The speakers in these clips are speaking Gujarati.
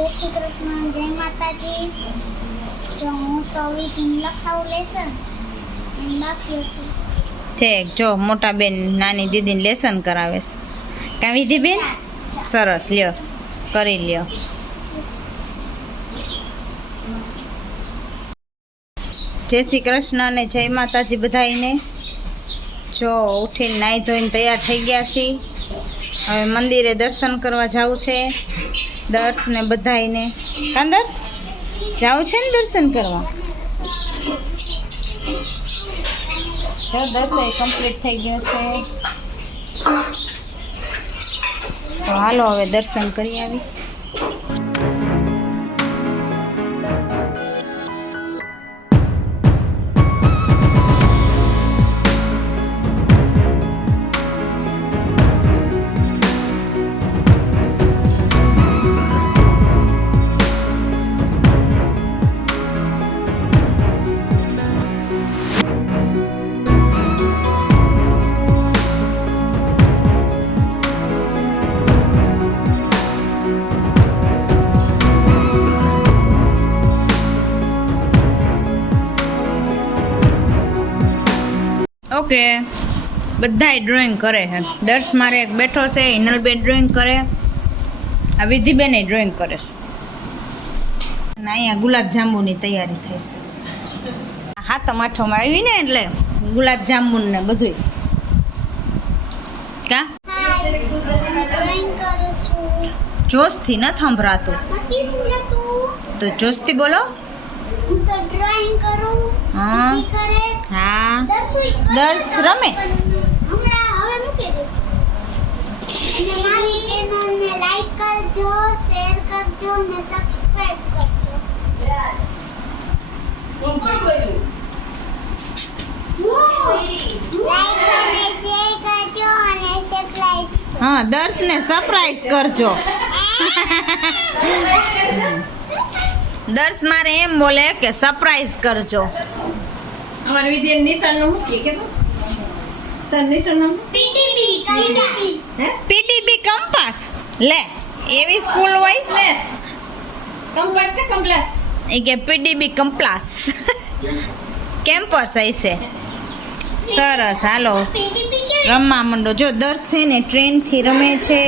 જય શ્રી કૃષ્ણ, જય માતાજી. જો હું તો વિધિને લખાવું લેસન બાકી હતું. ઠીક, જો મોટા બેન નાની દીદીને લેસન કરાવે છે. કાં વિધિ બેન? સરસ, લ્યો કરી લ્યો. જય શ્રી કૃષ્ણ અને જય માતાજી બધાઈને. જો ઉઠીને નાહી ધોઈને તૈયાર થઈ ગયા છીએ. હવે મંદિરે દર્શન કરવા જવું છે. દર્શ ને બધાઈને કાં દર્શ જવું છે ને દર્શન કરવા? જો દર્શન કમ્પ્લીટ થઈ ગયો છે, તો હાલો હવે દર્શન કરી આવી. ઓકે, બધાય ડ્રોઈંગ કરે છે. દર્શ મારે એક બેઠો છે, હિનલબેન ડ્રોઈંગ કરે, આ વિધિબેન ડ્રોઈંગ કરે છે. અને અહીંયા ગુલાબ જાંબુની તૈયારી થઈ છે. હાથમ આઠમાં આવી ને એટલે ગુલાબ જાંબુ ને બધું. કા ડ્રોઈંગ કરું છું. જોશથી ન સંભળાતું, નથી ભૂલતું. તો જોશથી બોલો. હું તો ડ્રોઈંગ કરું. હા. વિધિ કરે. હા, દર્શ દર્શ રમે. હમણાં હવે મૂકી દે. અને મારી ચેનલને લાઈક કરજો, શેર કરજો અને સબસ્ક્રાઇબ કરજો. લાઈક અને શેર કરજો અને સબસ્ક્રાઇબ. હા, દર્શને સરપ્રાઈઝ કરજો. દર્શ મારે એમ બોલે કે સરપ્રાઈઝ કરજો. અમાર વિદ્યા નિશાન નું મૂકી કે તાર નિશાન નું પીટીબી કંપાસ. હે પીટીબી કંપાસ લે, એવી સ્કૂલ હોય? પ્લસ કમ્પાસ છે કમ્પ્લાસ એ કે પીટીબી કંપાસ કેમ્પસ હશે. સરસ, હાલો પીટીબી કે રમવા માંડો. જો દર્શ છે ને ટ્રેનથી રમે છે.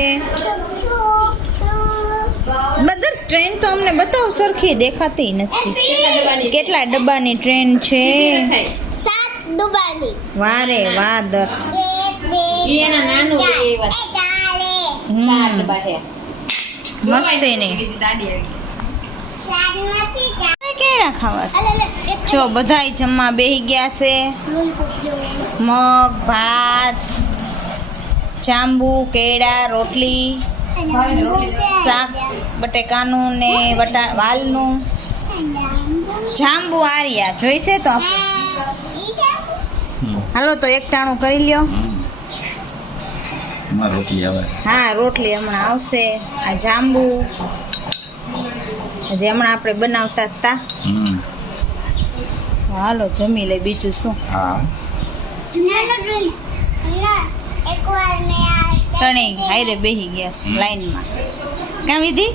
બધા ટ્રેન તો અમને બતાવો, સરખી દેખાતી નથી. કેટલા ડબ્બાની ટ્રેન છે? 7 ડબ્બાની. વારે વાહ દર્શ. 1 2 એના નાનું એ વાત કાટ બાહે મસ્તી નહીં. દાડી આવી કેળા ખાવા છે? જો બધાય જમવા બેહી ગયા છે. મગ, ભાત, જાંબુ, કેળા, રોટલી, શાક બટેકાનું ને વાલનું. જાંબુ આર્યા જોઈશે તો આપણે. હાલો તો એક ટાણું કરી લ્યો. રોટલી આવે. હા, રોટલી હમણાં આવશે. આ જાંબુ હજી હમણાં આપણે બનાવતા હતા. હાલો જમી લે, બીજું શું. હા, એકવાર મે આ ત્રણેય હાયરે બેહી ગયા છે લાઈનમાં. કાં વિધિ?